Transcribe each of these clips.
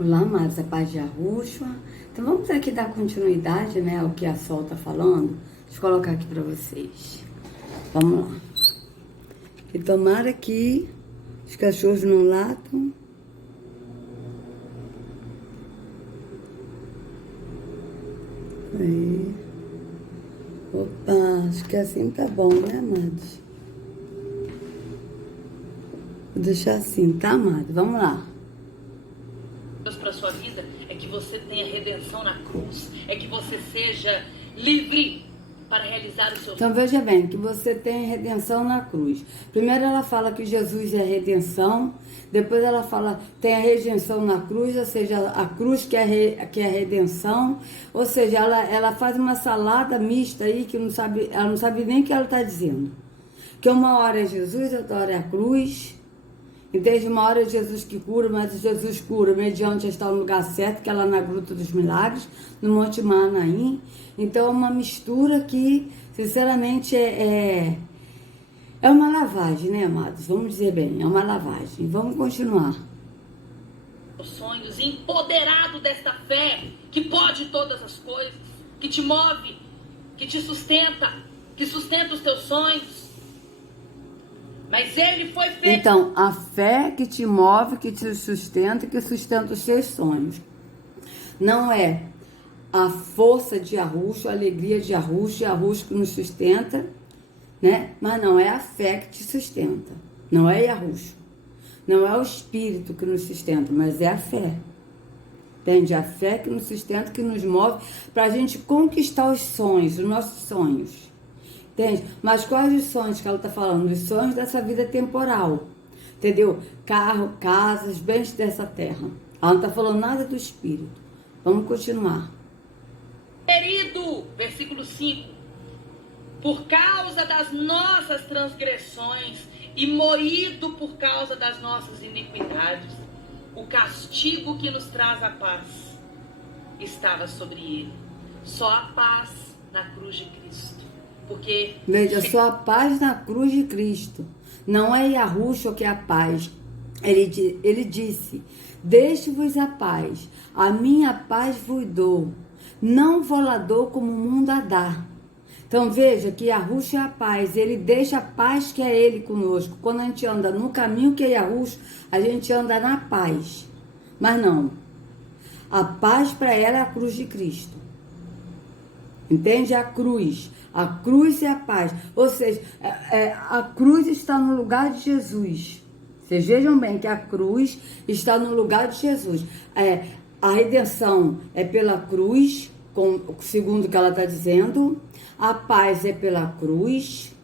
Olá, amados, a paz de Yahushua. Então vamos aqui dar continuidade, né, ao que a Sol está falando. Deixa eu colocar aqui para vocês. Vamos lá. E tomara que os cachorros não latam. Aí. Opa, acho que assim tá bom, né, amados? Vou deixar assim, tá, amado? Vamos lá. Deus para sua vida é que você tenha redenção na cruz, é que você seja livre para realizar o seu Então veja bem, que você tem redenção na cruz. Primeiro ela fala que Jesus é a redenção, depois ela fala tem a redenção na cruz, ou seja, a cruz que é a redenção, ou seja, ela faz uma salada mista aí que ela não sabe nem o que ela está dizendo. Que uma hora é Jesus, outra hora é a cruz. Entende? Uma hora é Jesus que cura, mas Jesus cura mediante estar no lugar certo, que é lá na Gruta dos Milagres, no Monte Manaim. Então é uma mistura que, sinceramente, é uma lavagem, né, amados? Vamos dizer bem, é uma lavagem. Vamos continuar. sonhos, empoderado desta fé que pode todas as coisas, que te move, que te sustenta, que sustenta os teus sonhos. Mas ele foi feito. Então, a fé que te move, que te sustenta, que sustenta os seus sonhos. Não é a força de Yahushua, a alegria de Yahushua que nos sustenta, né? Mas não é a fé que te sustenta. Não é Yahushua. Não é o Espírito que nos sustenta, mas é a fé. Entende? A fé que nos sustenta, que nos move para a gente conquistar os sonhos, os nossos sonhos. Entende? Mas quais os sonhos que ela está falando? Os sonhos dessa vida temporal. Entendeu? Carro, casas, bens dessa terra. Ela não está falando nada do Espírito. Vamos continuar. Querido, versículo 5. Por causa das nossas transgressões e moído por causa das nossas iniquidades, o castigo que nos traz a paz estava sobre ele. Só a paz na cruz de Cristo. Porque veja, só a paz na cruz de Cristo. Não é Yahushua que é a paz. Ele disse, deixe-vos a paz, a minha paz vos dou. Não vou lá dou como o mundo a dá. Então veja que Yahushua é a paz. Ele deixa a paz que é ele conosco. Quando a gente anda no caminho que é Yahushua, a gente anda na paz. Mas não. A paz para ela é a cruz de Cristo. Entende? A cruz. A cruz é a paz. Ou seja, a cruz está no lugar de Jesus. Vocês vejam bem que a cruz está no lugar de Jesus. A redenção é pela cruz, segundo o que ela está dizendo. A paz é pela cruz.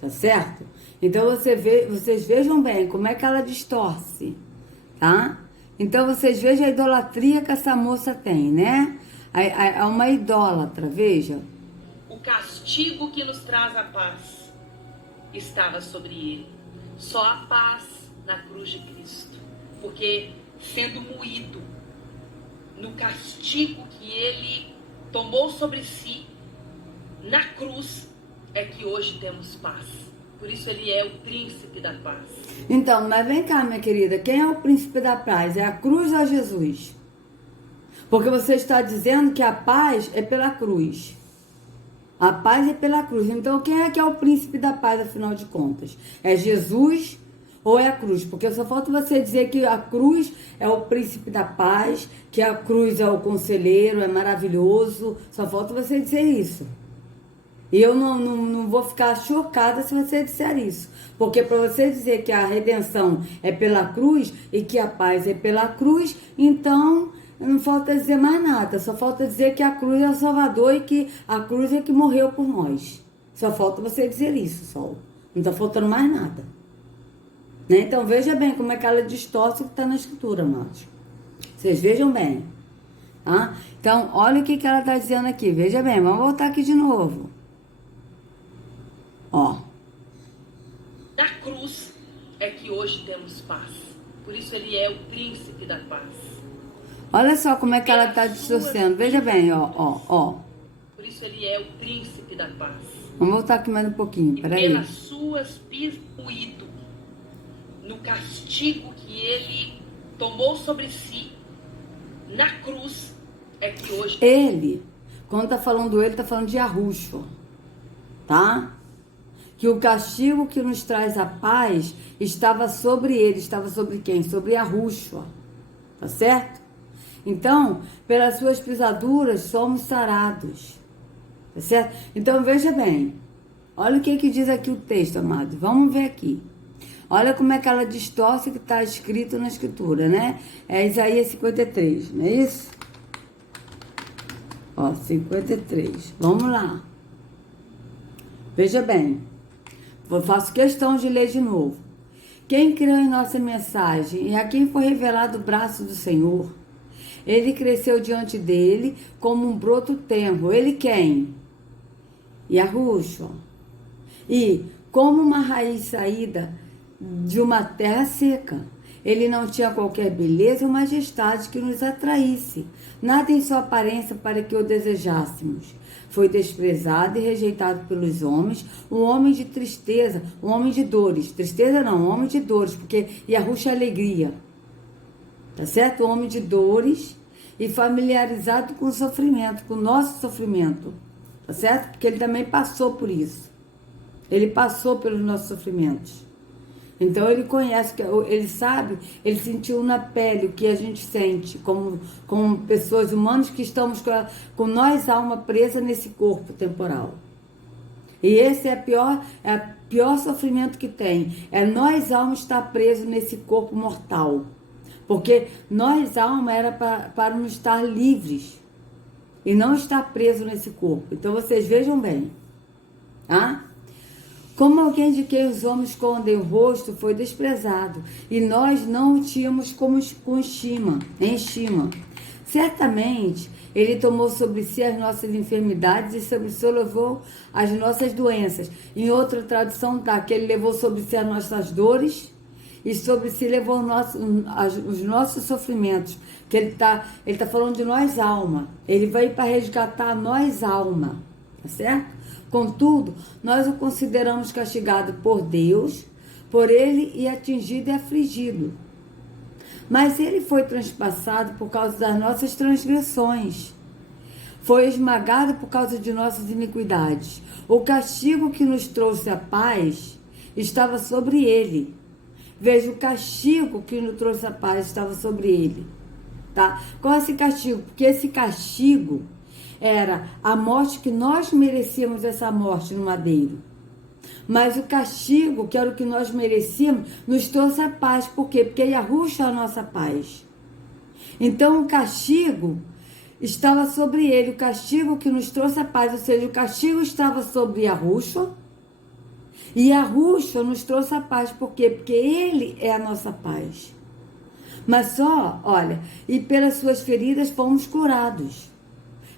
Tá certo? Então vocês vejam bem como é que ela distorce. Tá? Então vocês vejam a idolatria que essa moça tem, né? É uma idólatra, veja. O castigo que nos traz a paz estava sobre ele. Só a paz na cruz de Cristo. Porque sendo moído no castigo que ele tomou sobre si, na cruz, é que hoje temos paz. Por isso ele é o príncipe da paz. Então, mas vem cá, minha querida, quem é o príncipe da paz? É a cruz ou Jesus? Porque você está dizendo que a paz é pela cruz. A paz é pela cruz. Então, quem é que é o príncipe da paz, afinal de contas? É Jesus ou é a cruz? Porque só falta você dizer que a cruz é o príncipe da paz, que a cruz é o conselheiro, é maravilhoso. Só falta você dizer isso. E eu não vou ficar chocada se você disser isso. Porque para você dizer que a redenção é pela cruz e que a paz é pela cruz, então não falta dizer mais nada. Só falta dizer que a cruz é o Salvador e que a cruz é que morreu por nós. Só falta você dizer isso, Sol. Não está faltando mais nada. Né? Então veja bem como é que ela distorce o que está na escritura, amados. Vocês vejam bem. Tá? Então, olha o que ela está dizendo aqui. Veja bem, vamos voltar aqui de novo. Ó. Na cruz é que hoje temos paz. Por isso ele é o príncipe da paz. Olha só como é que ela está distorcendo. Veja bem, ó. Por isso ele é o príncipe da paz. Vamos voltar aqui mais um pouquinho, peraí. Pelas suas pismoído no castigo que ele tomou sobre si, na cruz é que hoje... Ele, quando tá falando ele, tá falando de Yahushua, tá? Que o castigo que nos traz a paz estava sobre ele. Estava sobre quem? Sobre Yahushua, tá certo? Então, pelas suas pisaduras somos sarados, tá certo? Então, veja bem, olha o que diz aqui o texto, amado. Vamos ver aqui. Olha como é que ela distorce o que está escrito na escritura, né? É Isaías 53, não é isso? Ó, 53. Vamos lá. Veja bem. Eu faço questão de ler de novo. Quem creu em nossa mensagem e a quem foi revelado o braço do Senhor, ele cresceu diante dele como um broto tenro. Ele quem? Yahushua. E como uma raiz saída de uma terra seca. Ele não tinha qualquer beleza ou majestade que nos atraísse, nada em sua aparência para que o desejássemos. Foi desprezado e rejeitado pelos homens, um homem de tristeza, um homem de dores. Tristeza não, um homem de dores, porque Yahushua é alegria. Tá certo? Um homem de dores e familiarizado com o sofrimento, com o nosso sofrimento. Tá certo? Porque ele também passou por isso. Ele passou pelos nossos sofrimentos. Então ele conhece, ele sabe, ele sentiu na pele o que a gente sente, como pessoas humanas que estamos com nós alma presa nesse corpo temporal. E esse é o pior sofrimento que tem. É nós alma estar preso nesse corpo mortal. Porque nós alma era para nos estar livres e não estar preso nesse corpo. Então vocês vejam bem, tá? Como alguém de quem os homens escondem o rosto foi desprezado, e nós não o tínhamos com estima. Certamente, ele tomou sobre si as nossas enfermidades e sobre si levou as nossas doenças. Em outra tradução está que ele levou sobre si as nossas dores e sobre si levou os nossos sofrimentos. Que ele tá falando de nós alma. Ele veio para resgatar nós alma, tá certo? Contudo, nós o consideramos castigado por Deus, por ele e atingido e afligido. Mas ele foi transpassado por causa das nossas transgressões. Foi esmagado por causa de nossas iniquidades. O castigo que nos trouxe a paz estava sobre ele. Veja, o castigo que nos trouxe a paz estava sobre ele. Tá? Qual é esse castigo? Porque esse castigo era a morte que nós merecíamos, essa morte no madeiro. Mas o castigo, que era o que nós merecíamos, nos trouxe a paz. Por quê? Porque Yahushua é a nossa paz. Então o castigo estava sobre ele, o castigo que nos trouxe a paz, ou seja, o castigo estava sobre Yahushua, e Yahushua nos trouxe a paz. Por quê? Porque ele é a nossa paz. Mas só, olha, e pelas suas feridas fomos curados.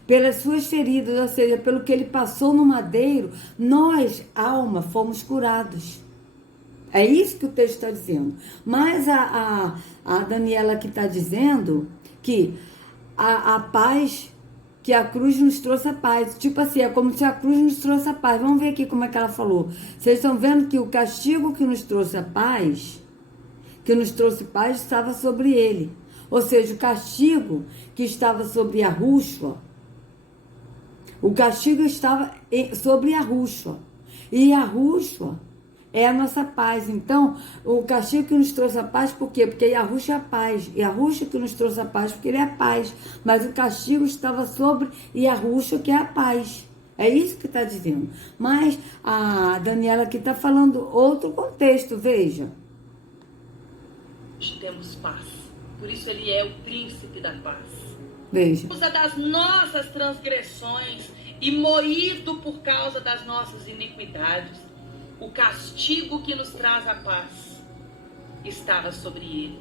Pelas suas feridas, ou seja, pelo que ele passou no madeiro, nós, alma, fomos curados. É isso que o texto está dizendo. Mas a Daniela aqui está dizendo que a paz, que a cruz nos trouxe a paz. Tipo assim, é como se a cruz nos trouxe a paz. Vamos ver aqui como é que ela falou. Vocês estão vendo que o castigo que nos trouxe a paz, estava sobre ele. Ou seja, o castigo que estava sobre Yahushua, o castigo estava sobre Yahushua. E Yahushua é a nossa paz. Então, o castigo que nos trouxe a paz, por quê? Porque Yahushua é a paz. Yahushua que nos trouxe a paz, porque ele é a paz. Mas o castigo estava sobre Yahushua, que é a paz. É isso que está dizendo. Mas a Daniela aqui está falando outro contexto, veja. Temos paz. Por isso ele é o príncipe da paz. Veja. Por causa das nossas transgressões e moído por causa das nossas iniquidades, o castigo que nos traz a paz estava sobre ele.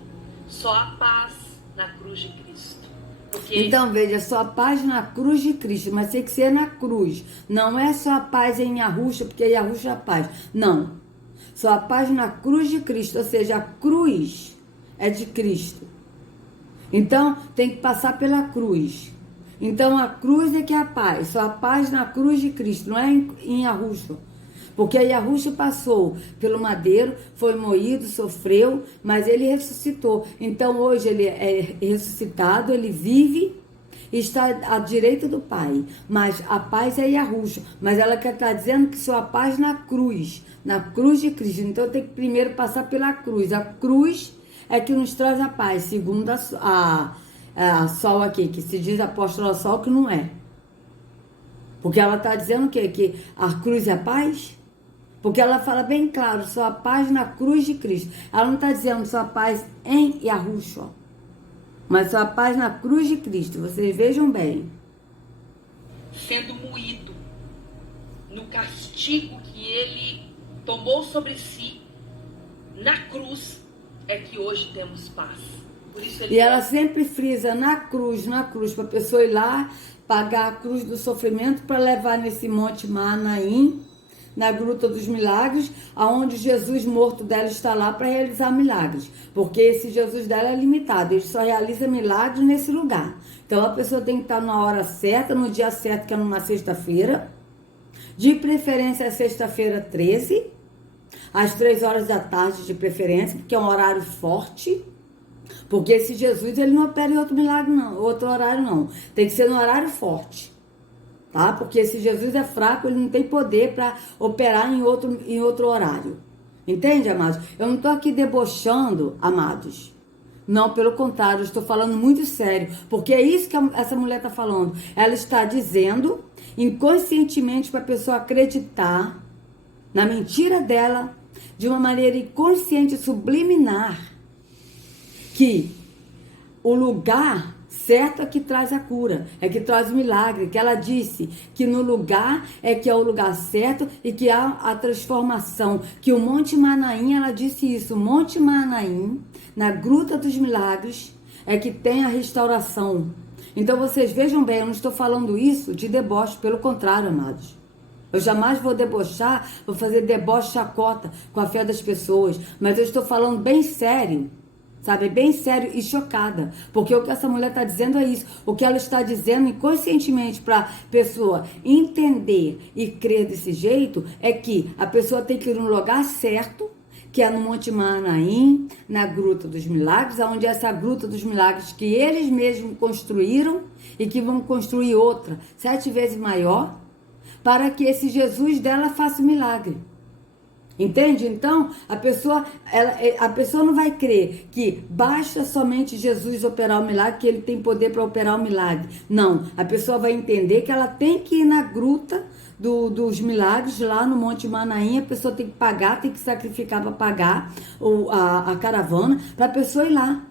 Só a paz na cruz de Cristo. Porque... Então, veja, só a paz na cruz de Cristo, mas tem que ser na cruz. Não é só a paz em Yahushua, porque Yahushua é a paz. Não. Só a paz na cruz de Cristo, ou seja, a cruz é de Cristo. Então, tem que passar pela cruz. Então, a cruz é que é a paz. Só a paz na cruz de Cristo, não é em Yahushua. Porque a Yahushua passou pelo madeiro, foi moído, sofreu, mas ele ressuscitou. Então hoje ele é ressuscitado, ele vive e está à direita do Pai. Mas a paz é Yahushua. Mas ela quer estar dizendo que só a paz na cruz de Cristo. Então tem que primeiro passar pela cruz. A cruz é que nos traz a paz, segundo a Sol aqui, que se diz apóstola Sol, que não é. Porque ela está dizendo o quê? Que a cruz é paz? Porque ela fala bem claro, só a paz na cruz de Cristo. Ela não está dizendo só a paz em Yahushua, mas só a paz na cruz de Cristo. Vocês vejam bem. Sendo moído no castigo que ele tomou sobre si na cruz, é que hoje temos paz. Por isso ele ela sempre frisa na cruz, para a pessoa ir lá, pagar a cruz do sofrimento para levar nesse Monte Manaim, na Gruta dos Milagres, aonde Jesus morto dela está lá para realizar milagres. Porque esse Jesus dela é limitado, ele só realiza milagres nesse lugar. Então a pessoa tem que estar na hora certa, no dia certo, que é numa sexta-feira, de preferência sexta-feira 13, às 3 horas da tarde de preferência, porque é um horário forte. Porque esse Jesus, ele não opera em outro milagre, não, outro horário, não. Tem que ser no horário forte, tá? Porque esse Jesus é fraco, ele não tem poder para operar em outro horário. Entende, amados? Eu não estou aqui debochando, amados. Não, pelo contrário, eu estou falando muito sério. Porque é isso que essa mulher está falando. Ela está dizendo, inconscientemente, para a pessoa acreditar na mentira dela, de uma maneira inconsciente, subliminar, que o lugar certo é que traz a cura, é que traz o milagre, que ela disse que no lugar é que é o lugar certo e que há a transformação, que o Monte Manaim, ela disse isso, o Monte Manaim, na Gruta dos Milagres, é que tem a restauração. Então vocês vejam bem, eu não estou falando isso de deboche, pelo contrário, amados. Eu jamais vou debochar, vou fazer deboche, chacota com a fé das pessoas, mas eu estou falando bem sério, sabe, bem sério e chocada, porque o que essa mulher está dizendo é isso, o que ela está dizendo inconscientemente para a pessoa entender e crer desse jeito, é que a pessoa tem que ir no lugar certo, que é no Monte Manaim, na Gruta dos Milagres, onde é essa Gruta dos Milagres que eles mesmos construíram e que vão construir outra, 7 vezes maior, para que esse Jesus dela faça o milagre. Entende? Então, a pessoa não vai crer que basta somente Jesus operar o milagre, que ele tem poder para operar o milagre. Não, a pessoa vai entender que ela tem que ir na gruta dos milagres, lá no Monte Manaim, a pessoa tem que pagar, tem que sacrificar para pagar a caravana, para a pessoa ir lá.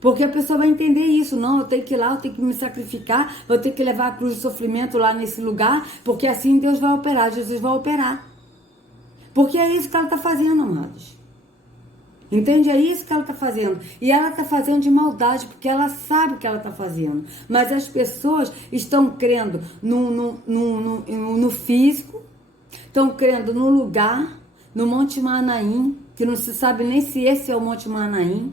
Porque a pessoa vai entender isso. Não, eu tenho que ir lá, eu tenho que me sacrificar, eu tenho que levar a cruz de sofrimento lá nesse lugar, porque assim Deus vai operar, Jesus vai operar. Porque é isso que ela está fazendo, amados. Entende? É isso que ela está fazendo. E ela está fazendo de maldade, porque ela sabe o que ela está fazendo. Mas as pessoas estão crendo no físico, estão crendo no lugar, no Monte Manaim, que não se sabe nem se esse é o Monte Manaim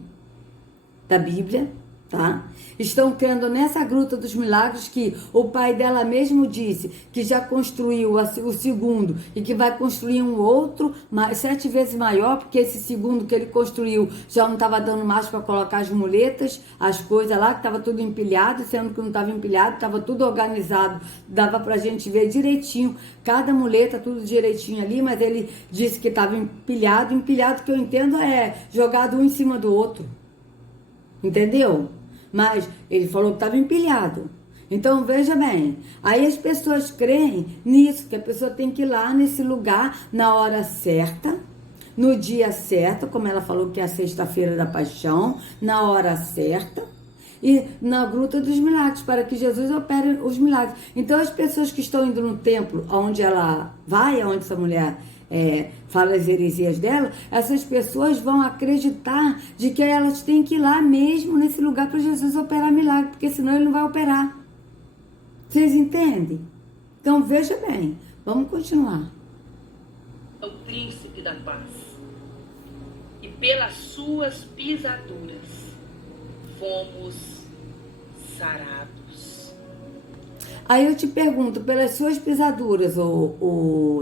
da Bíblia, tá? Estão crendo nessa Gruta dos Milagres, que o pai dela mesmo disse que já construiu o segundo e que vai construir um outro 7 vezes maior, porque esse segundo que ele construiu já não estava dando mais para colocar as muletas, as coisas lá, que estava tudo empilhado, sendo que não estava empilhado, estava tudo organizado, dava para a gente ver direitinho, cada muleta, tudo direitinho ali, mas ele disse que estava empilhado que eu entendo é jogado um em cima do outro. Entendeu? Mas ele falou que estava empilhado. Então, veja bem, aí as pessoas creem nisso, que a pessoa tem que ir lá nesse lugar na hora certa, no dia certo, como ela falou que é a sexta-feira da paixão, na hora certa, e na Gruta dos Milagres, para que Jesus opere os milagres. Então, as pessoas que estão indo no templo, onde ela vai, onde essa mulher fala as heresias dela, essas pessoas vão acreditar de que elas têm que ir lá mesmo nesse lugar para Jesus operar milagre, porque senão ele não vai operar. Vocês entendem? Então veja bem, vamos continuar. O príncipe da paz, e pelas suas pisaduras fomos sarados. Aí eu te pergunto, pelas suas pisaduras,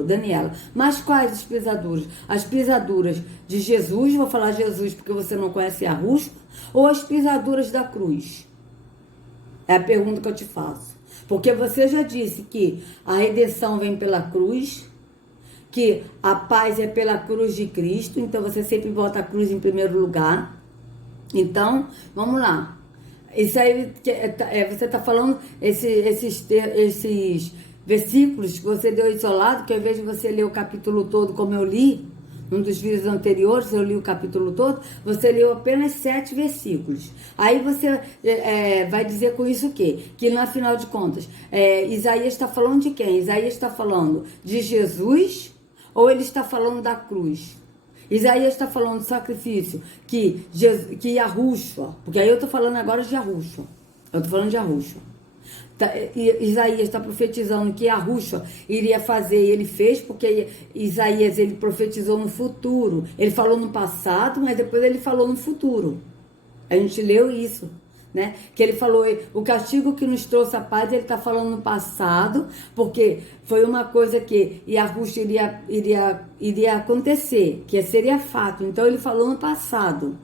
Daniela, mas quais as pisaduras? As pisaduras de Jesus, vou falar Jesus porque você não conhece Yahushua, ou as pisaduras da cruz? É a pergunta que eu te faço. Porque você já disse que a redenção vem pela cruz, que a paz é pela cruz de Cristo, então você sempre bota a cruz em primeiro lugar. Então, vamos lá. Isso aí, você está falando esses versículos que você deu isolado, que ao invés de você ler o capítulo todo como eu li, num dos vídeos anteriores, eu li o capítulo todo, você leu apenas 7 versículos. Aí você vai dizer com isso o quê? Que no final de contas, Isaías está falando de quem? Isaías está falando de Jesus ou ele está falando da cruz? Isaías está falando do sacrifício que Yahushua, porque aí eu estou falando agora de Yahushua. Eu estou falando de Yahushua. Isaías está profetizando que Yahushua iria fazer, e ele fez, porque Isaías ele profetizou no futuro. Ele falou no passado, mas depois ele falou no futuro. A gente leu isso, né? Que ele falou, o castigo que nos trouxe a paz, ele está falando no passado, porque foi uma coisa que Yahushua iria acontecer, que seria fato. Então ele falou no passado,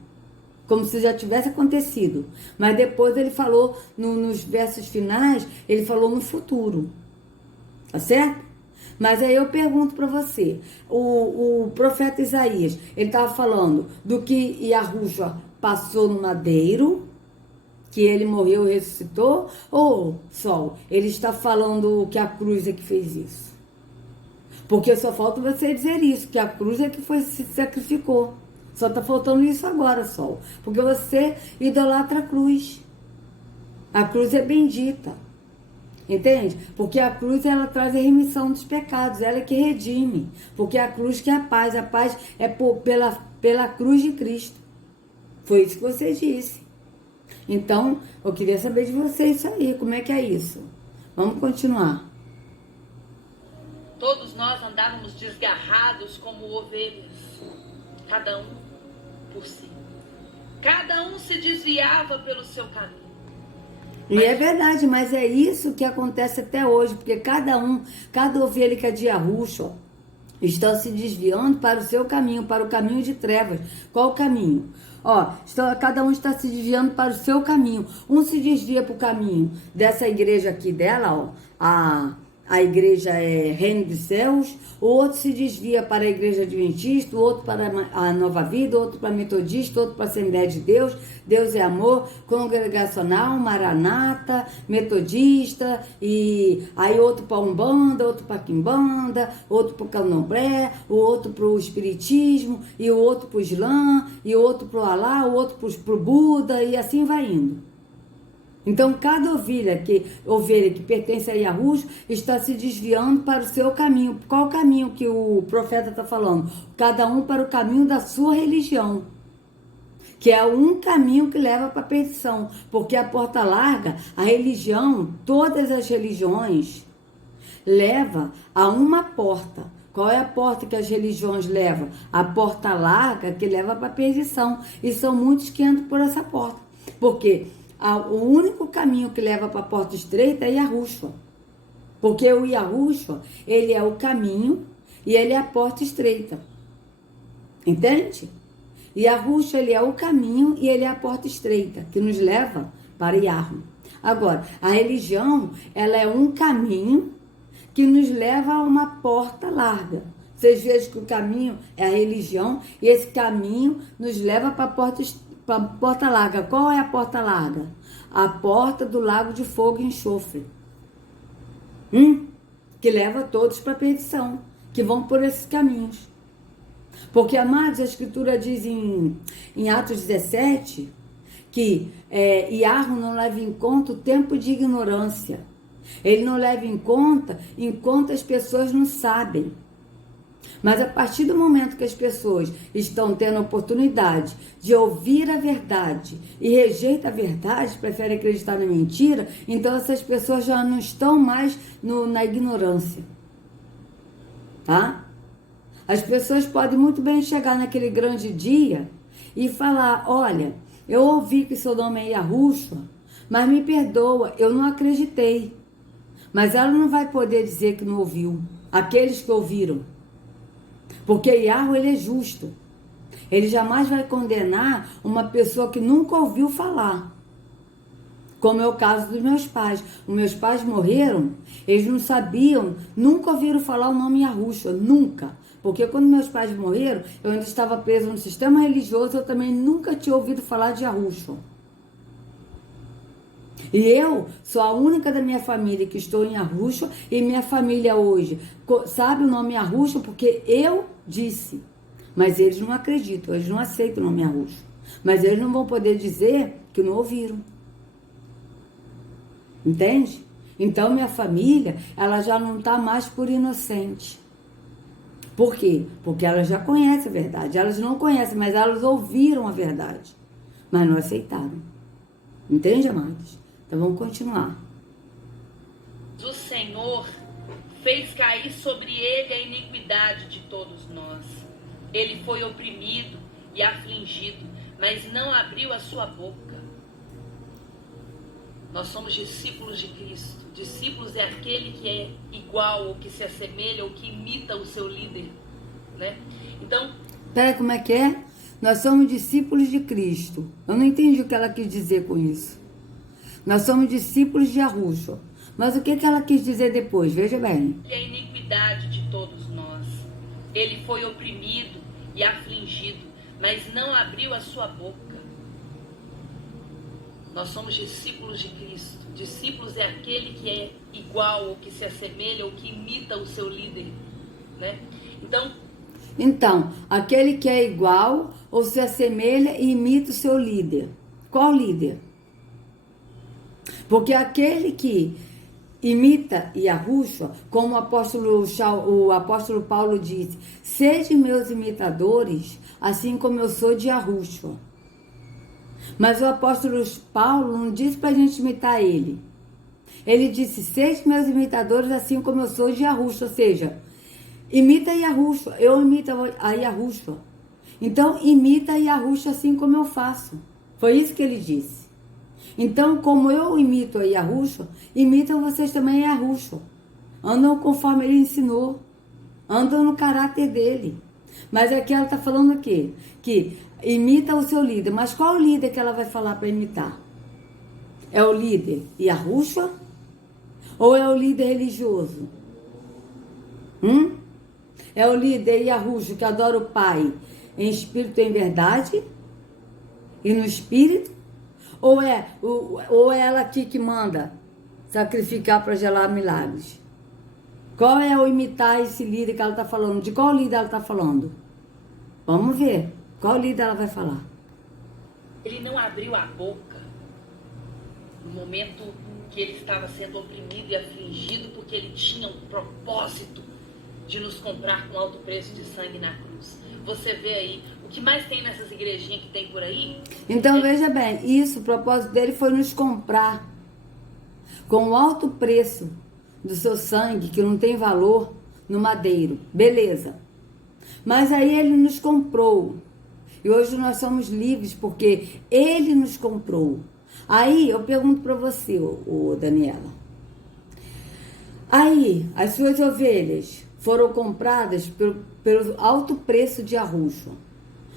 como se já tivesse acontecido. Mas depois ele falou, nos versos finais, ele falou no futuro. Tá certo? Mas aí eu pergunto para você, o profeta Isaías, ele estava falando do que Yahushua passou no madeiro, que ele morreu e ressuscitou, ou Sol, ele está falando que a cruz é que fez isso? Porque só falta você dizer isso, que a cruz é que se sacrificou. Só está faltando isso agora, Sol. Porque você idolatra a cruz. A cruz é bendita. Entende? Porque a cruz, ela traz a remissão dos pecados. Ela é que redime. Porque a cruz que é a paz. A paz é pela cruz de Cristo. Foi isso que você disse. Então, eu queria saber de você isso aí. Como é que é isso? Vamos continuar. Todos nós andávamos desgarrados como ovelhas. Cada um por si. Cada um se desviava pelo seu caminho. E é verdade, mas é isso que acontece até hoje, porque cada ovelha que é de Yahushua está se desviando para o seu caminho, para o caminho de trevas. Qual o caminho? Cada um está se desviando para o seu caminho. Um se desvia para o caminho dessa igreja aqui dela, a igreja é Reino dos Céus, o outro se desvia para a igreja adventista, o outro para a Nova Vida, o outro para a metodista, o outro para a Assembleia de Deus, Deus é Amor, Congregacional, Maranata, Metodista, e aí outro para Umbanda, outro para Quimbanda, outro para o Candomblé, o outro para o Espiritismo, e o outro para o Islã, e o outro para o Alá, o outro para o Buda, e assim vai indo. Então, cada ovelha que pertence a Yahushua está se desviando para o seu caminho. Qual o caminho que o profeta está falando? Cada um para o caminho da sua religião, que é um caminho que leva para a perdição. Porque a porta larga, a religião, todas as religiões, leva a uma porta. Qual é a porta que as religiões levam? A porta larga que leva para a perdição. E são muitos que entram por essa porta. Porque o único caminho que leva para a porta estreita é Yahushua. Porque o Yahushua, ele é o caminho e ele é a porta estreita. Entende? Yahushua, ele é o caminho e ele é a porta estreita, que nos leva para Yahu. Agora, a religião, ela é um caminho que nos leva a uma porta larga. Vocês vejam que o caminho é a religião e esse caminho nos leva para a porta larga. Qual é a porta larga? A porta do lago de fogo e enxofre. Que leva todos para a perdição, que vão por esses caminhos. Porque, amados, a Escritura diz em Atos 17 que Yahu não leva em conta o tempo de ignorância. Ele não leva em conta enquanto as pessoas não sabem. Mas a partir do momento que as pessoas estão tendo a oportunidade de ouvir a verdade e rejeitam a verdade, preferem acreditar na mentira, então essas pessoas já não estão mais na ignorância. Tá? As pessoas podem muito bem chegar naquele grande dia e falar, olha, eu ouvi que seu nome é Yahushua, mas me perdoa, eu não acreditei. Mas ela não vai poder dizer que não ouviu. Aqueles que ouviram. Porque Yahweh, ele é justo. Ele jamais vai condenar uma pessoa que nunca ouviu falar. Como é o caso dos meus pais. Os meus pais morreram, eles não sabiam, nunca ouviram falar o nome Yahushua, nunca. Porque quando meus pais morreram, eu ainda estava preso no sistema religioso, eu também nunca tinha ouvido falar de Yahushua. E eu sou a única da minha família que estou em Yahushua, e minha família hoje sabe o nome Yahushua porque eu disse. Mas eles não acreditam, eles não aceitam o nome Yahushua. Mas eles não vão poder dizer que não ouviram. Entende? Então minha família, ela já não está mais por inocente. Por quê? Porque elas já conhecem a verdade. Elas não conhecem, mas elas ouviram a verdade. Mas não aceitaram. Entende, amados? Então vamos continuar. O Senhor fez cair sobre ele a iniquidade de todos nós. Ele foi oprimido e afligido, mas não abriu a sua boca. Nós somos discípulos de Cristo. Discípulos é aquele que é igual, ou que se assemelha, ou que imita o seu líder, né? Então... Peraí, como é que é? Nós somos discípulos de Cristo. Eu não entendi o que ela quis dizer com isso. Nós somos discípulos de Yahushua. Mas o que ela quis dizer depois? Veja bem. É a iniquidade de todos nós. Ele foi oprimido e afligido, mas não abriu a sua boca. Nós somos discípulos de Cristo. Discípulos é aquele que é igual, ou que se assemelha, ou que imita o seu líder, né? Então, aquele que é igual, ou se assemelha e imita o seu líder. Qual líder? Porque aquele que imita Yahushua, como o apóstolo Paulo disse, sede meus imitadores, assim como eu sou de Yahushua. Mas o apóstolo Paulo não disse para a gente imitar ele. Ele disse, sede meus imitadores, assim como eu sou de Yahushua. Ou seja, imita Yahushua, eu imito a Yahushua. Então, imita Yahushua assim como eu faço. Foi isso que ele disse. Então, como eu imito a Yahushua, imitam vocês também a Yahushua. Andam conforme ele ensinou. Andam no caráter dele. Mas aqui ela está falando o quê? Que imita o seu líder. Mas qual o líder que ela vai falar para imitar? É o líder Yahushua? Ou é o líder religioso? É o líder Yahushua que adora o Pai em espírito e em verdade? E no espírito? Ou é ela aqui que manda sacrificar para gerar milagres? Qual é o imitar esse líder que ela está falando? De qual líder ela está falando? Vamos ver. Qual líder ela vai falar? Ele não abriu a boca no momento que ele estava sendo oprimido e afligido, porque ele tinha um propósito de nos comprar com alto preço de sangue na cruz. Você vê aí, o que mais tem nessas igrejinhas que tem por aí? Então veja bem, isso, o propósito dele foi nos comprar com o alto preço do seu sangue, que não tem valor, no madeiro. Beleza. Mas aí ele nos comprou. E hoje nós somos livres porque ele nos comprou. Aí eu pergunto para você, Daniela. Aí as suas ovelhas foram compradas pelo alto preço de Yahushua.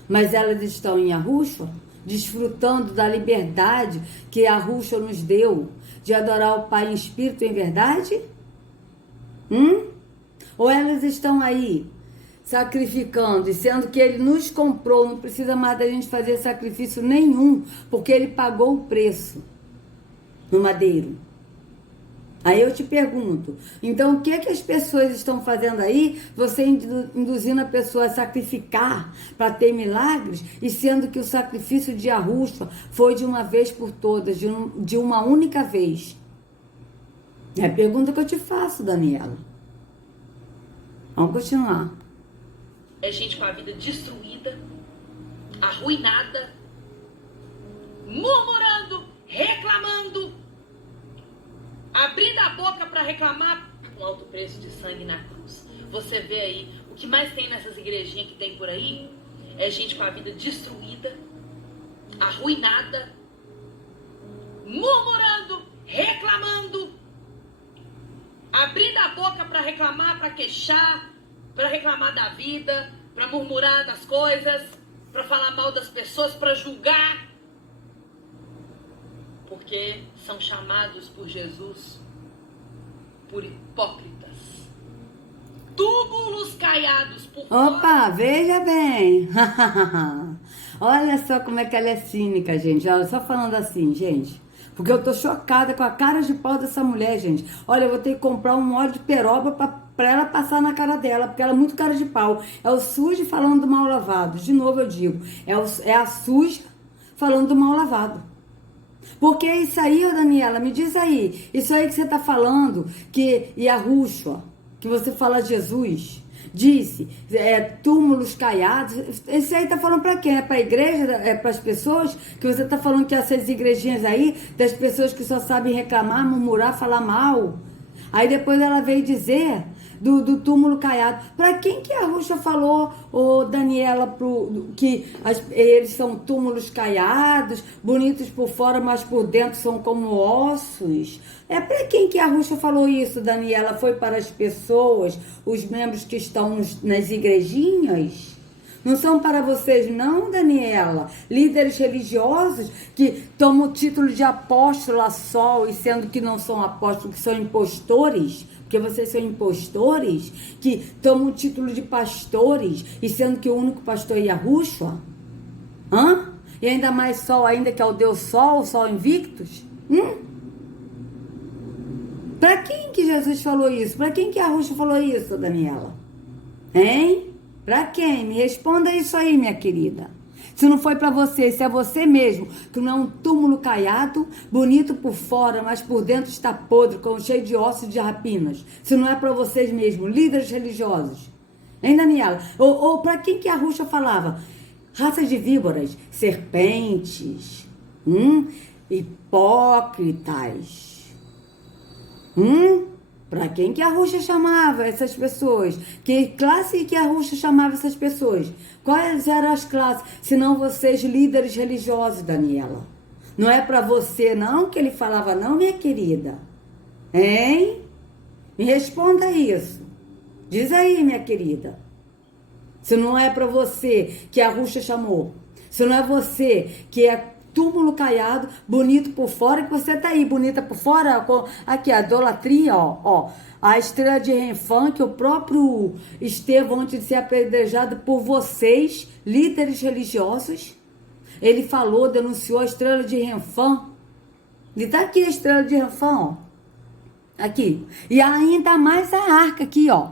Mas elas estão em Yahushua, desfrutando da liberdade que Yahushua nos deu de adorar o Pai em espírito e em verdade? Ou elas estão aí sacrificando, e sendo que ele nos comprou, não precisa mais da gente fazer sacrifício nenhum, porque ele pagou o preço no madeiro. Aí eu te pergunto, então o que as pessoas estão fazendo aí, você induzindo a pessoa a sacrificar para ter milagres, e sendo que o sacrifício de Yahushua foi de uma vez por todas, de uma única vez? É a pergunta que eu te faço, Daniela. Vamos continuar. É gente com a vida destruída, arruinada, murmurando, reclamando, abrindo a boca para reclamar com alto preço de sangue na cruz. Você vê aí, o que mais tem nessas igrejinhas que tem por aí é gente com a vida destruída, arruinada, murmurando, reclamando, abrindo a boca para reclamar, para queixar, para reclamar da vida, para murmurar das coisas, para falar mal das pessoas, para julgar. Porque são chamados por Jesus por hipócritas. Túmulos caiados por Opa, fora. veja bem. Olha só como é que ela é cínica, gente. Olha, só falando assim, gente. Porque eu tô chocada com a cara de pau dessa mulher, gente. Olha, eu vou ter que comprar um óleo de peroba pra ela passar na cara dela, porque ela é muito cara de pau. É o sujo falando do mal lavado. De novo eu digo, é a suja falando do mal lavado. Porque isso aí, ô Daniela, me diz aí, isso aí que você tá falando, que Yahushua, que você fala Jesus, disse, túmulos caiados, isso aí tá falando pra quem? É pra igreja? É pras pessoas? Que você tá falando que essas igrejinhas aí, das pessoas que só sabem reclamar, murmurar, falar mal. Aí depois ela veio dizer do túmulo caiado. Para quem que a Ruxa falou, Daniela, que eles são túmulos caiados, bonitos por fora, mas por dentro são como ossos? É para quem que a Ruxa falou isso, Daniela? Foi para as pessoas, os membros que estão nas igrejinhas? Não são para vocês não, Daniela? Líderes religiosos que tomam o título de apóstolo a sol, e sendo que não são apóstolos, que são impostores, porque vocês são impostores, que tomam o título de pastores, e sendo que o único pastor é Yahushua? Hã? E ainda mais sol, ainda que é o Deus Sol, o Sol Invictus? Para quem que Jesus falou isso? Para quem que Yahushua falou isso, Daniela? Hein? Pra quem? Me responda isso aí, minha querida. Se não foi pra você, se é você mesmo, que não é um túmulo caiado, bonito por fora, mas por dentro está podre, cheio de ossos de rapinas. Se não é pra vocês mesmo, líderes religiosos. Hein, Daniela? Ou pra quem que a Ruxa falava? Raças de víboras, serpentes, hipócritas. Para quem que a Ruxa chamava essas pessoas? Que classe que a Ruxa chamava essas pessoas? Quais eram as classes? Se não vocês, líderes religiosos, Daniela. Não é para você não que ele falava não, minha querida? Hein? Me responda isso. Diz aí, minha querida. Se não é para você que a Ruxa chamou. Se não é você que é túmulo caiado, bonito por fora, que você tá aí, bonita por fora, aqui, a idolatria, ó, a estrela de Renfã, que o próprio Estevão, antes de ser apedrejado por vocês, líderes religiosos, ele falou, denunciou a estrela de Renfã. Ele tá aqui, a estrela de Renfã, ó, aqui, e ainda mais a arca aqui, ó,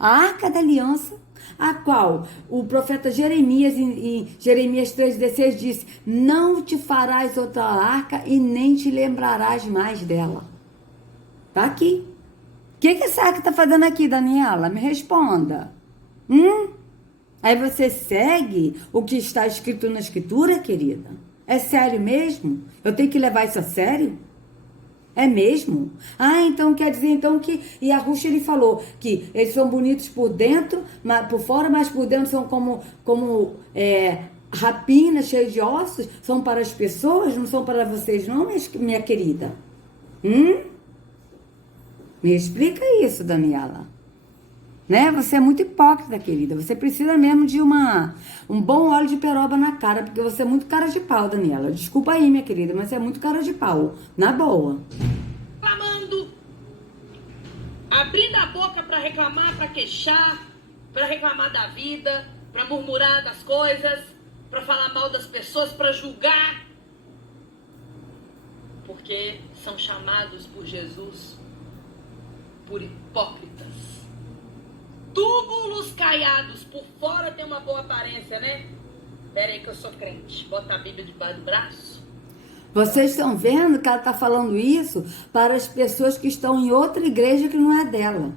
a arca da aliança, a qual o profeta Jeremias, em Jeremias 3,16, disse: não te farás outra arca e nem te lembrarás mais dela. Tá aqui. O que essa arca tá fazendo aqui, Daniela? Me responda. Aí você segue o que está escrito na escritura, querida? É sério mesmo? Eu tenho que levar isso a sério? É mesmo? Então quer dizer então que... E a Ruxa, ele falou que eles são bonitos por dentro, por fora, mas por dentro são como rapinas cheias de ossos. São para as pessoas, não são para vocês não, minha querida? Me explica isso, Daniela. Né? Você é muito hipócrita, querida. Você precisa mesmo de um bom óleo de peroba na cara, porque você é muito cara de pau, Daniela. Desculpa aí, minha querida, mas você é muito cara de pau. Na boa. Reclamando. Abrindo a boca para reclamar, para queixar, para reclamar da vida, para murmurar das coisas, para falar mal das pessoas, para julgar. Porque são chamados por Jesus por hipócritas. Túmulos caiados, por fora tem uma boa aparência, né? Pera aí que eu sou crente. Bota a Bíblia debaixo do braço. Vocês estão vendo que ela está falando isso para as pessoas que estão em outra igreja que não é dela.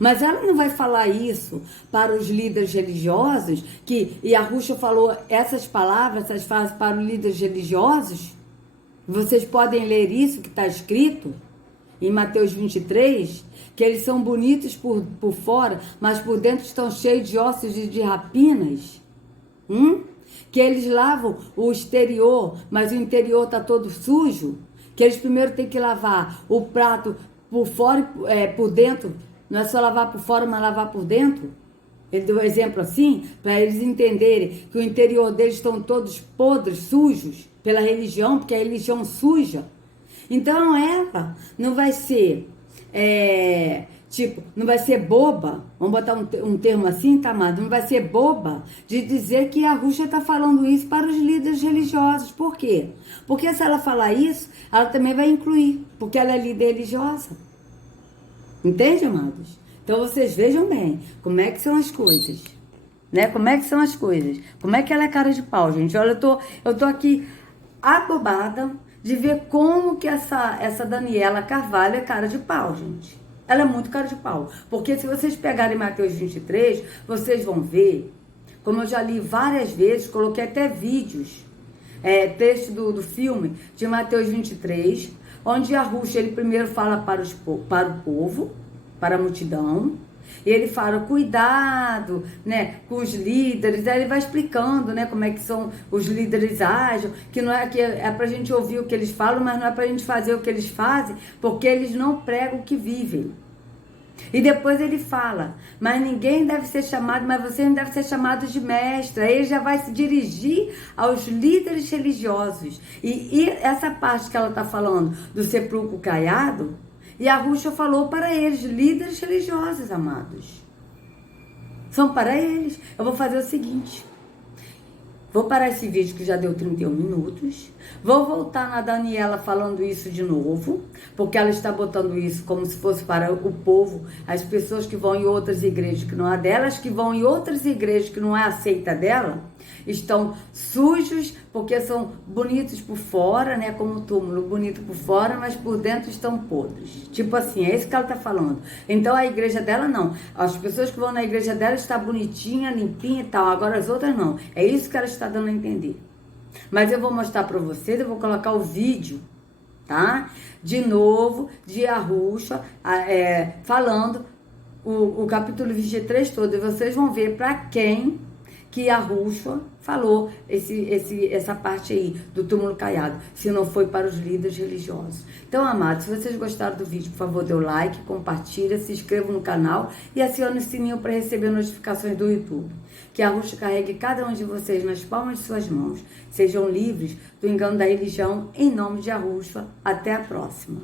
Mas ela não vai falar isso para os líderes religiosos, e a Ruxa falou essas palavras, essas frases para os líderes religiosos. Vocês podem ler isso que está escrito em Mateus 23, que eles são bonitos por fora, mas por dentro estão cheios de ossos e de rapinas. Que eles lavam o exterior, mas o interior está todo sujo. Que eles primeiro têm que lavar o prato por fora, por dentro. Não é só lavar por fora, mas lavar por dentro. Ele deu um exemplo assim, para eles entenderem que o interior deles estão todos podres, sujos, pela religião, porque a religião suja. Então ela não vai ser, não vai ser boba, vamos botar um termo assim, tá, amado? Não vai ser boba de dizer que a Ruxa está falando isso para os líderes religiosos. Por quê? Porque se ela falar isso, ela também vai incluir, porque ela é líder religiosa. Entende, amados? Então vocês vejam bem como é que são as coisas, né? Como é que são as coisas? Como é que ela é cara de pau, gente? Olha, eu tô aqui abobada de ver como que essa Daniela Carvalho é cara de pau, gente. Ela é muito cara de pau. Porque se vocês pegarem Mateus 23, vocês vão ver, como eu já li várias vezes, coloquei até vídeos, texto do filme de Mateus 23, onde a Ruxa, ele primeiro fala para o povo, para a multidão, e ele fala, cuidado, né, com os líderes. Aí ele vai explicando, né, como é que são os líderes agem, que não é que é pra gente ouvir o que eles falam, mas não é pra gente fazer o que eles fazem, porque eles não pregam o que vivem. E depois ele fala, mas ninguém deve ser chamado, mas você não deve ser chamado de mestre. Aí ele já vai se dirigir aos líderes religiosos. E essa parte que ela está falando do sepulcro caiado, e a Ruxa falou para eles, líderes religiosos, amados. São para eles. Eu vou fazer o seguinte. Vou parar esse vídeo que já deu 31 minutos. Vou voltar na Daniela falando isso de novo, porque ela está botando isso como se fosse para o povo, as pessoas que vão em outras igrejas que não é dela, as que vão em outras igrejas que não é aceita dela, estão sujos porque são bonitos por fora, né, como um túmulo, bonito por fora, mas por dentro estão podres. Tipo assim, é isso que ela está falando. Então a igreja dela não. As pessoas que vão na igreja dela estão bonitinha, limpinha e tal, agora as outras não. É isso que ela está dando a entender. Mas eu vou mostrar para vocês, eu vou colocar o vídeo, tá? De novo, de a Ruxa, falando o capítulo 23 todo. E vocês vão ver para quem que a Ruxa falou essa parte aí do túmulo caiado, se não foi para os líderes religiosos. Então, amados, se vocês gostaram do vídeo, por favor, dê o like, compartilha, se inscreva no canal e acione o sininho para receber notificações do YouTube. Que a Ruxa carregue cada um de vocês nas palmas de suas mãos. Sejam livres do engano da religião, em nome de Ruxa. Até a próxima.